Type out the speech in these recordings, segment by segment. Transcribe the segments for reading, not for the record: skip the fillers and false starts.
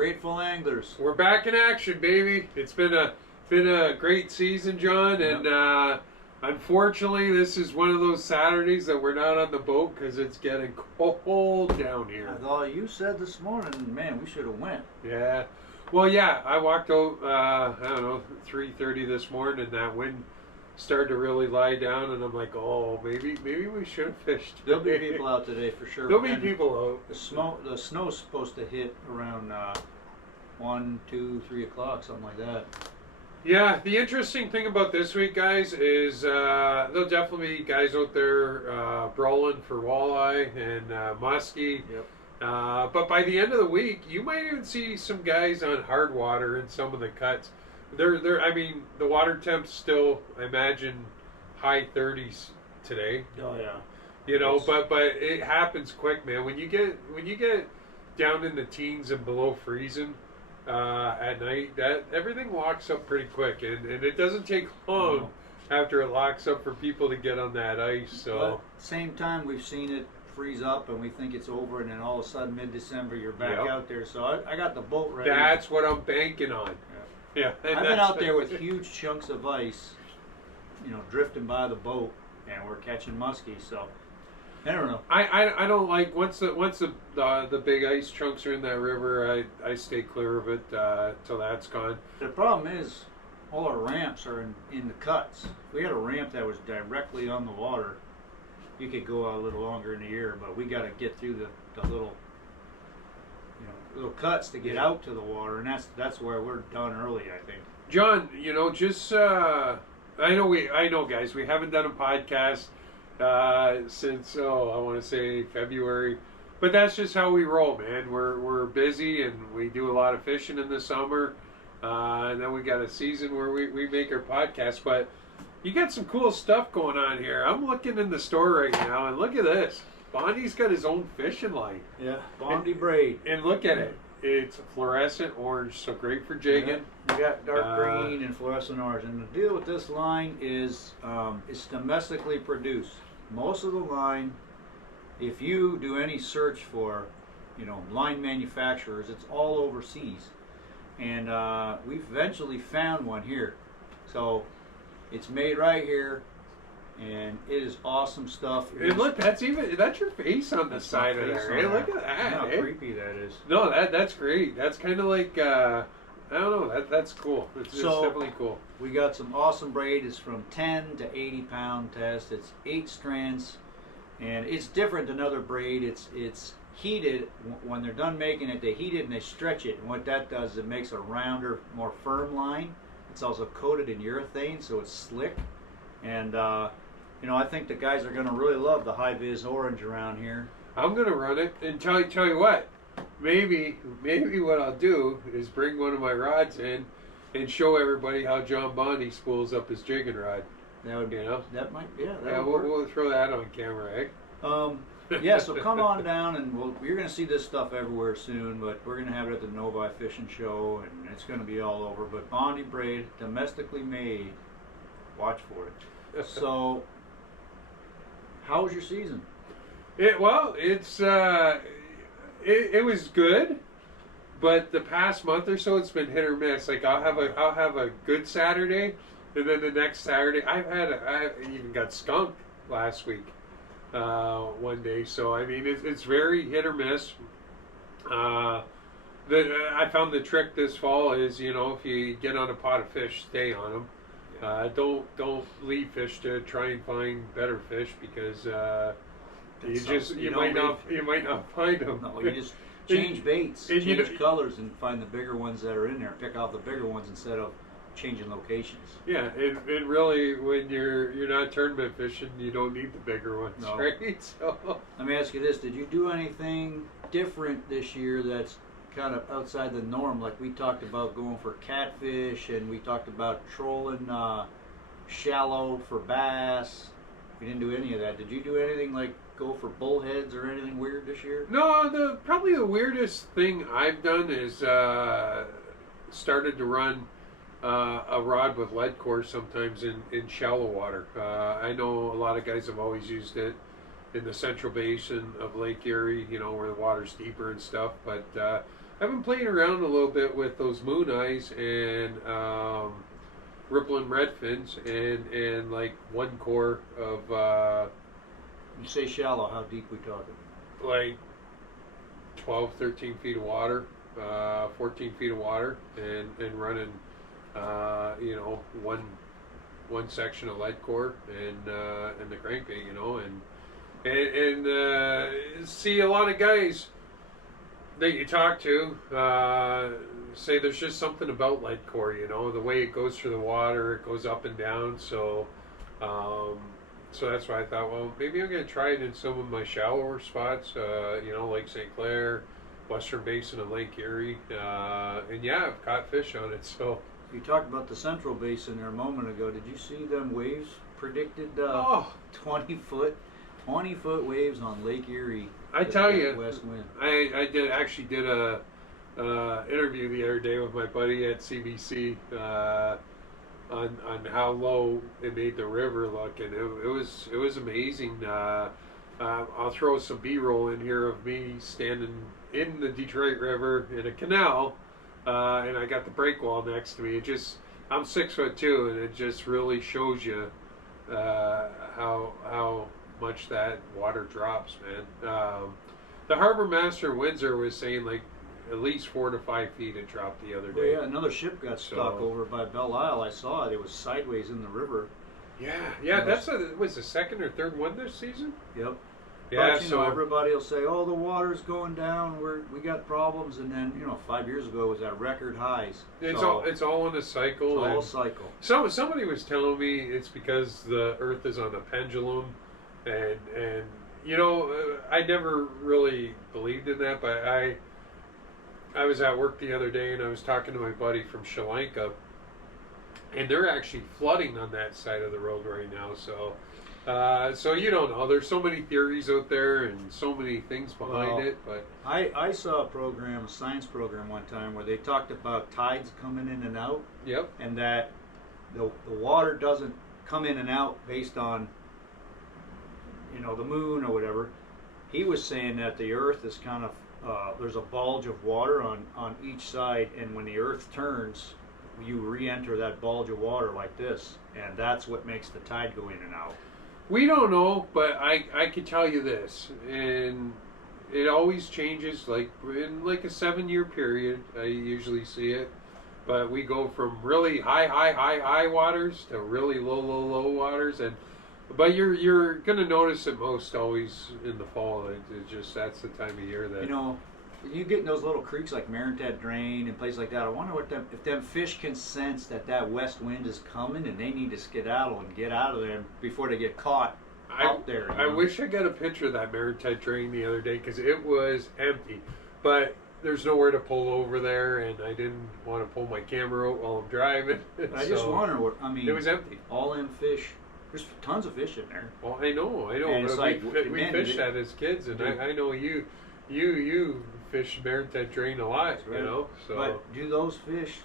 grateful anglers. We're back in action, baby. It's been a great season, John, and unfortunately, this is one of those Saturdays that we're not on the boat because it's getting cold down here. I thought you said this morning, man, we should have went. Yeah. Well, yeah, I walked out, I don't know, 3:30 this morning, and that wind started to really lie down, and I'm like, oh, maybe we should have fished. There'll be people out today for sure. There'll be people out. The snow's supposed to hit around 1, 2, 3 o'clock, something like that. Yeah, the interesting thing about this week, guys, is there'll definitely be guys out there brawling for walleye and musky. Yep. But by the end of the week, you might even see some guys on hard water in some of the cuts. I mean, the water temp's still, I imagine, high 30s today. Oh yeah. You know, but it happens quick, man. When you get down in the teens and below freezing at night, that everything locks up pretty quick, and it doesn't take long after it locks up for people to get on that ice. So but at the same time, we've seen it freeze up and we think it's over, and then all of a sudden mid-December you're back out there. So I got the boat ready. That's what I'm banking on. Yeah, I've been out there with huge chunks of ice, drifting by the boat, and we're catching muskie. So I don't know. I don't like once the big ice chunks are in that river. I stay clear of it till that's gone. The problem is all our ramps are in the cuts. If we had a ramp that was directly on the water, you could go out a little longer in the year, but we got to get through the little cuts to get out to the water, and that's where we're done early, I think. John, just I know, guys, we haven't done a podcast since I want to say February, but that's just how we roll, man. We're busy and we do a lot of fishing in the summer, and then we got a season where we make our podcast. But you got some cool stuff going on here. I'm looking in the store right now, and look at this. Bondy's got his own fishing line. Yeah, Bondy braid. And look at it. It's fluorescent orange, so great for jigging. Yeah, you got dark green and fluorescent orange. And the deal with this line is it's domestically produced. Most of the line, if you do any search for, line manufacturers, it's all overseas. And we've eventually found one here. So it's made right here. And it is awesome stuff. And look, that's your face on the side of there. Hey, look at that. How creepy that is. No, that's great. That's kind of like I don't know. That's cool. It's definitely cool. We got some awesome braid. It's from 10 to 80 pound test. It's 8 strands, and it's different than other braid. It's heated. When they're done making it, they heat it and they stretch it. And what that does is it makes a rounder, more firm line. It's also coated in urethane, so it's slick. And I think the guys are going to really love the high vis orange around here. I'm going to run it and tell you what. Maybe what I'll do is bring one of my rods in and show everybody how John Bondy spools up his jigging rod. That would be, that might, we'll throw that on camera, eh? Yeah, so come on down, and you're going to see this stuff everywhere soon, but we're going to have it at the Novi Fishing Show, and it's going to be all over. But Bondy braid, domestically made, watch for it. So, how was your season? It was good, but the past month or so it's been hit or miss. Like I'll have a good Saturday, and then the next Saturday I even got skunked last week one day. So I mean it's very hit or miss. I found the trick this fall is if you get on a pot of fish, stay on them. Don't leave fish to try and find better fish because you might not find them. No, you just change baits, change colors, and find the bigger ones that are in there. Pick out the bigger ones instead of changing locations. Yeah, and really when you're not tournament fishing, you don't need the bigger ones, right? So let me ask you this: did you do anything different this year that's kind of outside the norm? Like we talked about going for catfish, and we talked about trolling shallow for bass. We didn't do any of that. Did you do anything like go for bullheads or anything weird this year? No, probably the weirdest thing I've done is started to run a rod with lead core sometimes in shallow water. I know a lot of guys have always used it in the central basin of Lake Erie, where the water's deeper and stuff, but I've been playing around a little bit with those moon eyes and rippling redfins and like one core of You say shallow. How deep we talking? like 12, 13 feet of water, 14 feet of water, and running, you know, one section of lead core and the crankbait, you know, and see a lot of guys that you talk to say there's just something about lead core, you know, the way it goes through the water, it goes up and down. So that's why I thought, well, maybe I'm going to try it in some of my shallower spots, you know, Lake St. Clair, Western Basin of Lake Erie, and yeah, I've caught fish on it. So You talked about the Central Basin there a moment ago. Did you see them waves predicted? 20 foot waves on Lake Erie. I tell you, west wind. I did a interview the other day with my buddy at CBC on how low it made the river look, and it was amazing. I'll throw some B-roll in here of me standing in the Detroit River in a canal, and I got the break wall next to me. I'm 6'2", and it just really shows you how much that water drops, man. The harbor master in Windsor was saying like at least 4 to 5 feet it dropped the other day. Well, yeah, another ship got stuck over by Belle Isle. I saw it. It was sideways in the river. Yeah. Was the second or third one this season? Yep. Yeah, but, you know, everybody will say, "Oh, the water's going down. We got problems," and then 5 years ago it was at record highs. It's all in a cycle. It's all cycle. Somebody was telling me it's because the Earth is on a pendulum, and I never really believed in that, but I was at work the other day and I was talking to my buddy from Sri Lanka, and they're actually flooding on that side of the road right now. So you don't know. There's so many theories out there and so many things behind it. But I saw a science program one time where they talked about tides coming in and out. Yep. And that the water doesn't come in and out based on the moon or whatever. He was saying that the Earth is kind of there's a bulge of water on each side, and when the Earth turns, you re-enter that bulge of water like this, and that's what makes the tide go in and out. We don't know, but I can tell you this, and it always changes, like in like a 7-year period, I usually see it, but we go from really high waters to really low waters, but you're gonna notice it most always in the fall. It's just that's the time of year that you get in those little creeks like Marintat Drain and places like that. I wonder if them fish can sense that west wind is coming and they need to skedaddle and get out of there before they get caught out there. I wish I got a picture of that Marintat Drain the other day because it was empty, but there's nowhere to pull over there, and I didn't want to pull my camera out while I'm driving. I just wonder it was empty. All in fish. There's tons of fish in there. Well, I know. And it's we fished that as kids, and I know you fish Marintat Drain a lot, right. So. But do those fish,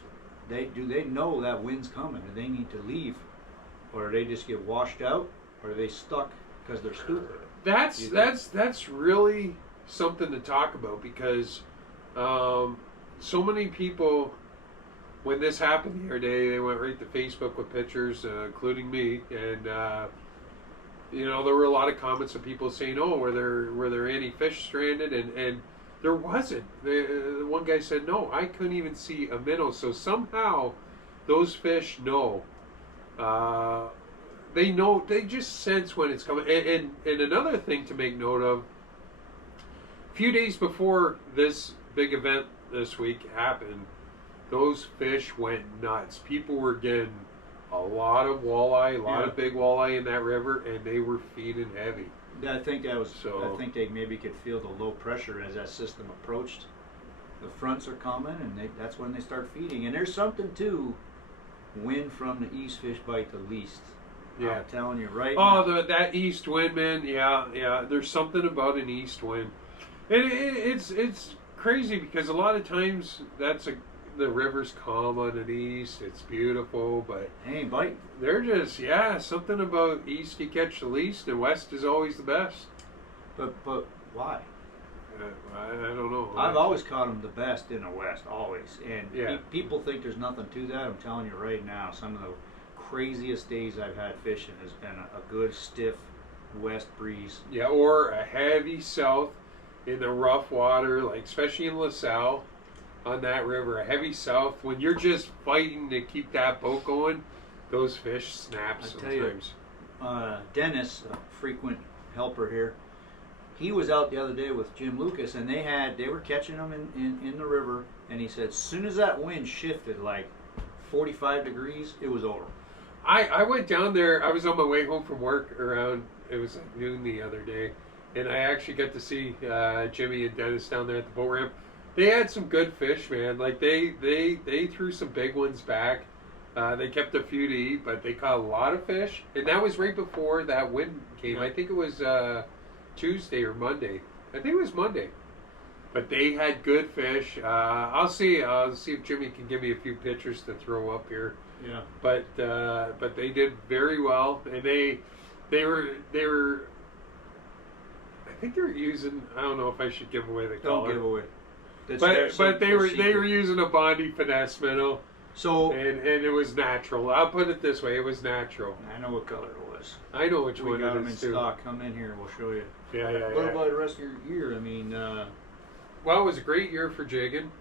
do they know that wind's coming and they need to leave, or do they just get washed out, or are they stuck because they're stupid? That's really something to talk about because so many people. When this happened the other day, they went right to Facebook with pictures, including me, and there were a lot of comments of people saying, "Oh, were there any fish stranded?" And there wasn't. One guy said, "No, I couldn't even see a minnow." So somehow, those fish know. They know. They just sense when it's coming. And another thing to make note of: a few days before this big event this week happened, those fish went nuts. People were getting a lot of walleye, a lot of big walleye in that river, and they were feeding heavy. I think I think they maybe could feel the low pressure as that system approached. The fronts are coming, and that's when they start feeding. And there's something too. Wind from the east fish bite the least. Yeah, I'm telling you right now. That east wind, man. Yeah. There's something about an east wind, and it's crazy because a lot of times the river's calm on the east. It's beautiful, but they ain't biting. They're just something about east you catch the least, and west is always the best. But why? I don't know. I've always caught them the best in the West, always. And Yeah. people think there's nothing to that. I'm telling you right now, some of the craziest days I've had fishing has been a good stiff west breeze. Yeah, or a heavy south in the rough water, like especially in LaSalle on that river. A heavy south when you're just fighting to keep that boat going, those fish snap I tell you, sometimes. Dennis, a frequent helper here, he was out the other day with Jim Lucas, and they were catching them in the river, and he said as soon as that wind shifted like 45 degrees, it was over. I went down there. I was on my way home from work around, it was like noon the other day, and I actually got to see Jimmy and Dennis down there at the boat ramp. They had some good fish, man. Like they threw some big ones back. They kept a few to eat, but they caught a lot of fish, and that was right before that wind came. I think it was Tuesday or Monday. I think it was Monday. But they had good fish. I'll see if Jimmy can give me a few pictures to throw up here. Yeah. But they did very well, and they were. I think they were using. I don't know if I should give away the color. Don't give away. But they were using a Bondy finesse minnow. So and it was natural. I'll put it this way: it was natural. I know what color it was. I know which We one got it them in is too. stock. Come in here, we'll show you. Yeah. What about the rest of your year? I mean, Well, it was a great year for jigging.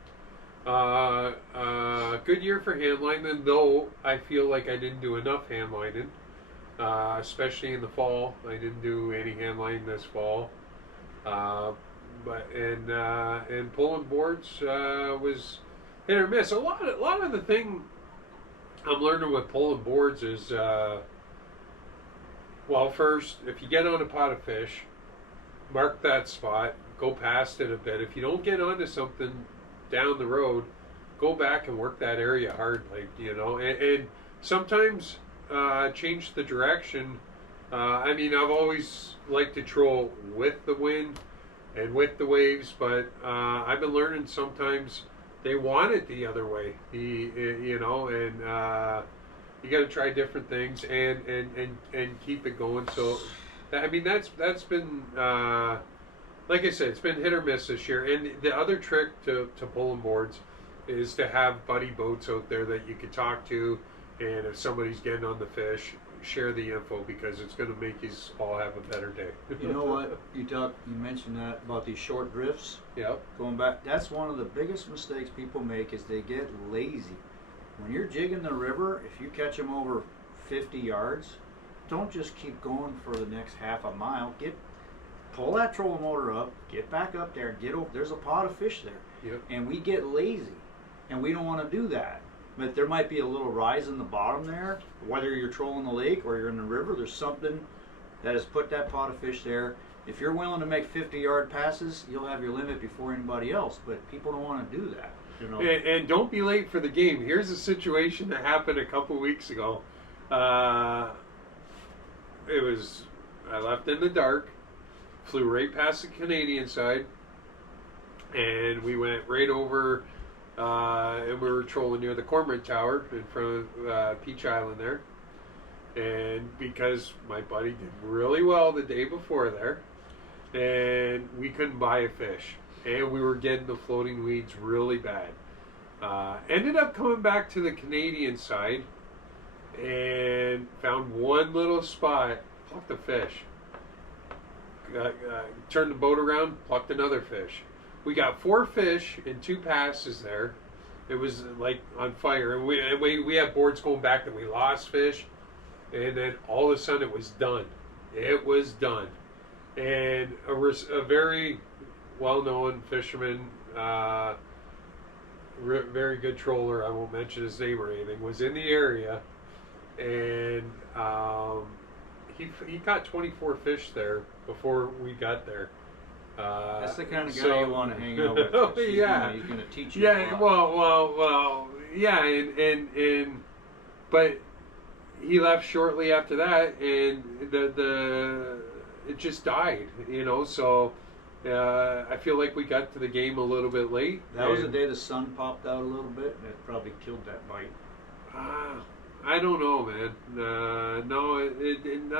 Good year for hand lining, though I feel like I didn't do enough hand lining, especially in the fall. I didn't do any hand lining this fall. And pulling boards was hit or miss. A lot of the thing I'm learning with pulling boards is, well, first, if you get on a pot of fish, mark that spot, go past it a bit. If you don't get onto something down the road, go back and work that area hard, like, and sometimes change the direction. I mean, I've always liked to troll with the wind and with the waves, but I've been learning sometimes they want it the other way. You got to try different things and keep it going. So, I mean, that's been like I said, it's been hit or miss this year. And the other trick to pulling boards is to have buddy boats out there that you can talk to, and if somebody's getting on the fish, share the info, because it's going to make you all have a better day. you know what? You mentioned that about these short drifts. Yep. Going back, that's one of the biggest mistakes people make, is they get lazy. When you're jigging the river, if you catch them over 50 yards, don't just keep going for the next half a mile. Pull that trolling motor up, get back up there, get over. There's a pot of fish there. Yep. And we get lazy, and we don't want to do that. But there might be a little rise in the bottom there, whether you're trolling the lake or you're in the river. There's something that has put that pot of fish there. If you're willing to make 50-yard passes, you'll have your limit before anybody else. But people don't want to do that. And don't be late for the game. Here's a situation that happened a couple weeks ago. I left in the dark, flew right past the Canadian side, and we went right over, and we were trolling near the Cormorant Tower in front of Peach Island there. And because my buddy did really well the day before there, and we couldn't buy a fish, and we were getting the floating weeds really bad. Ended up coming back to the Canadian side and found one little spot, plucked a fish. Turned the boat around, plucked another fish. We got 4 fish in 2 passes there. It was like on fire. And we had boards going back that we lost fish. And then all of a sudden it was done. It was done. And a very well-known fisherman, very good troller, I won't mention his name or anything, was in the area. And he caught 24 fish there before we got there. That's the kind of guy you want to hang out with. Oh, yeah. He's going to teach you. Yeah, well, yeah, and but he left shortly after that, and it just died, So I feel like we got to the game a little bit late. That was the day the sun popped out a little bit, and it probably killed that bite. I don't know, man. No,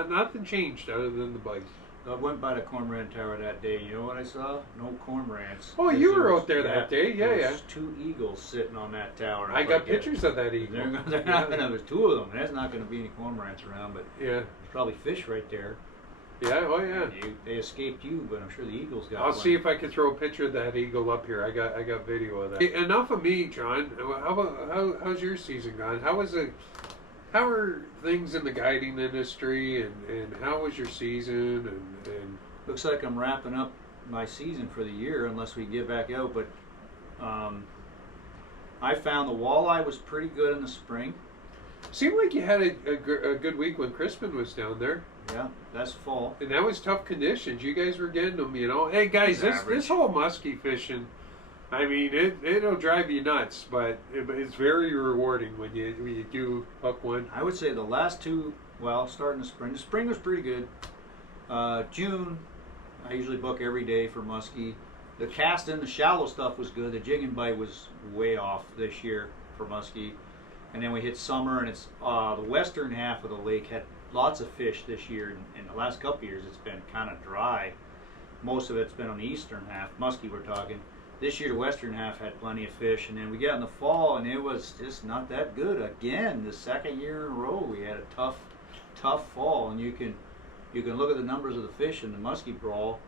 nothing changed other than the bite. I went by the cormorant tower that day. You know what I saw? No cormorants. Oh, you were out there that day. Yeah, there yeah. was 2 eagles sitting on that tower. I got pictures of that eagle. They're not gonna. There's 2 of them. There's not gonna be any cormorants around, but Yeah. there's probably fish right there. Yeah. Oh, yeah. They escaped you, but I'm sure the eagles got. I'll one. see if I can throw a picture of that eagle up here. I got video of that. Hey, enough of me, John. How's your season gone? How are things in the guiding industry, and how was your season? And Looks like I'm wrapping up my season for the year, unless we get back out. But I found the walleye was pretty good in the spring. seemed like you had a good week when Crispin was down there. Yeah, that's fall. And that was tough conditions. You guys were getting them, you know. Hey guys, this whole musky fishing, I mean, it'll drive you nuts, but it's very rewarding when you do hook one. I would say the last 2, well, starting the spring. The spring was pretty good. June, I usually book every day for muskie. The cast in the shallow stuff was good. The jig and bite was way off this year for muskie. And then we hit summer, and it's the western half of the lake had lots of fish this year. In the last couple of years, it's been kind of dry. Most of it's been on the eastern half, muskie we're talking. This year, the western half had plenty of fish, and then we got in the fall, and it was just not that good. Again, the second year in a row, we had a tough fall, and you can look at the numbers of the fish in the muskie brawl.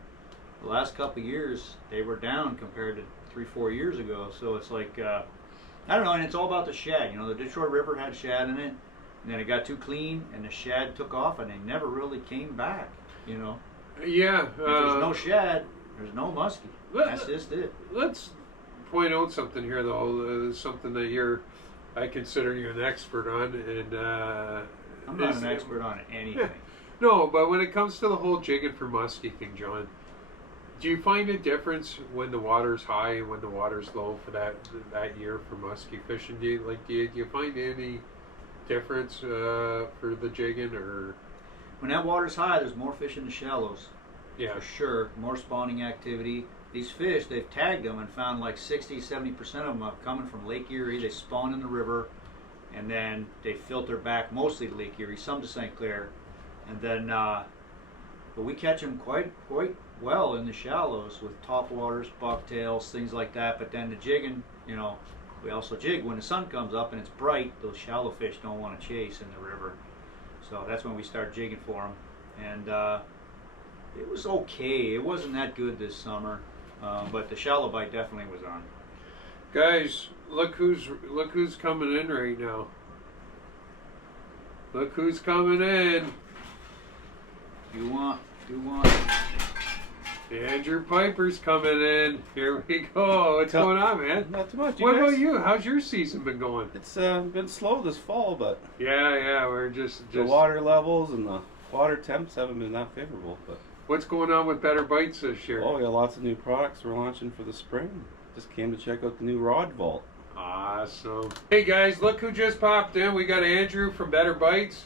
The last couple of years, they were down compared to 3-4 years ago. So it's like, I don't know, and it's all about the shad. You know, the Detroit River had shad in it, and then it got too clean, and the shad took off, and they never really came back. You know, Yeah. if there's no shad, there's no muskie. That's just it. Let's point out something here, though. Something that I consider you an expert on, and I'm not an expert on anything. No, but when it comes to the whole jigging for muskie thing, John, do you find a difference when the water's high and when the water's low for that year for muskie fishing? Do you find any difference for the jigging, or When that water's high, there's more fish in the shallows. yeah? For sure, more spawning activity. These fish, they've tagged them and found like 60-70% of them are coming from Lake Erie. They spawn in the river, and then they filter back mostly to Lake Erie, some to St. Clair, and then but we catch them quite well in the shallows with topwaters, bucktails, things like that. But then the jigging, you know, we also jig when the sun comes up and it's bright. Those shallow fish don't want to chase in the river, so that's when we start jigging for them. And it was okay. It wasn't that good this summer, but the shallow bite definitely was on. Guys, look who's coming in right now. Look who's coming in. You want? Andrew Piper's coming in. Here we go. What's going on, man? Not too much. What about you? How's your season been going? It's been slow this fall, but Yeah, we're just the water levels and the water temps haven't been that favorable. But What's going on with Better Bites this year? we got lots of new products we're launching for the spring. Just came to check out the new rod vault. Awesome. Hey guys, look who just popped in. We got Andrew from Better Bites.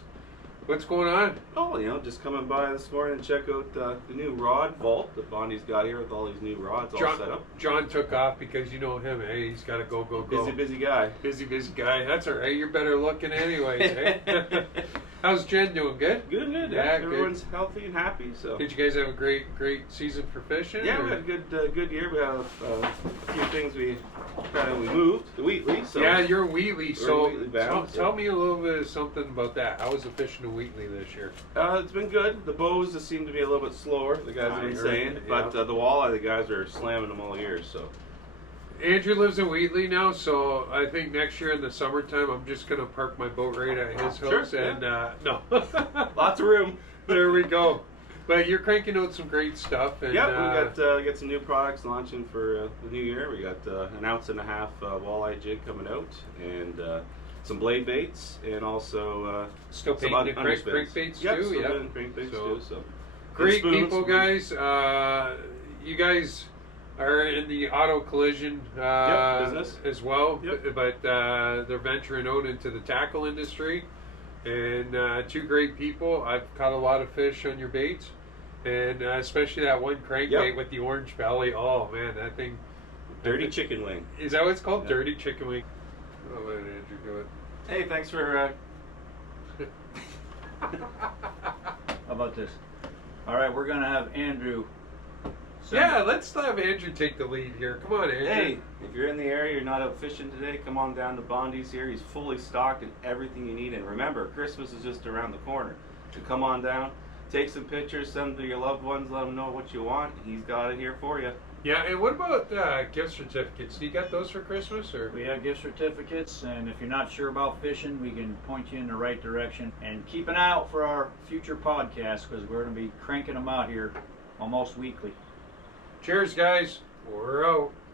What's going on? Oh, just coming by this morning and check out the new rod vault that Bondy's got here with all these new rods all set up. John took off because you know him, hey, he's got to go. Busy guy. Busy guy. That's all right. You're better looking anyways, eh? How's Jen doing? Good? Good. Yeah, Everyone's healthy and happy. So. Did you guys have a great season for fishing? Yeah, or? we had a good year. We have a few things we moved to Wheatley. So yeah, you're Wheatley. So Wheatley bound, tell me a little bit of something about that. How was the fishing in Wheatley this year? It's been good. The bows just seem to be a little bit slower. The guys have been saying, but the walleye, the guys are slamming them all year. So. Andrew lives in Wheatley now, so I think next year in the summertime I'm just gonna park my boat right at his house. Sure, and no, Lots of room. There we go. But you're cranking out some great stuff. And, we got some new products launching for the new year. We got an 1.5 ounce walleye jig coming out, and some blade baits, and also still some painting the underspins. crankbaits Yep, too. still Yeah, doing crankbaits too. So great spoons, people, guys. You guys are in the auto collision business as well, Yep. but they're venturing out into the tackle industry. And 2 great people. I've caught a lot of fish on your baits, and especially that one crankbait with the orange belly. Oh man, that thing! Dirty chicken wing. Is that what it's called? Dirty chicken wing. I'll let Andrew do it. Hey, thanks for. How about this? All right, we're gonna have Andrew. Yeah, let's have Andrew take the lead here. Come on, Andrew. Hey, if you're in the area, you're not out fishing today, come on down to Bondy's here. He's fully stocked and everything you need. And remember, Christmas is just around the corner. So come on down, take some pictures, send them to your loved ones, let them know what you want. He's got it here for you. Yeah, and what about gift certificates? Do you got those for Christmas, or? We have gift certificates, and if you're not sure about fishing, we can point you in the right direction. And keep an eye out for our future podcasts, because we're going to be cranking them out here almost weekly. Cheers, guys. We're out.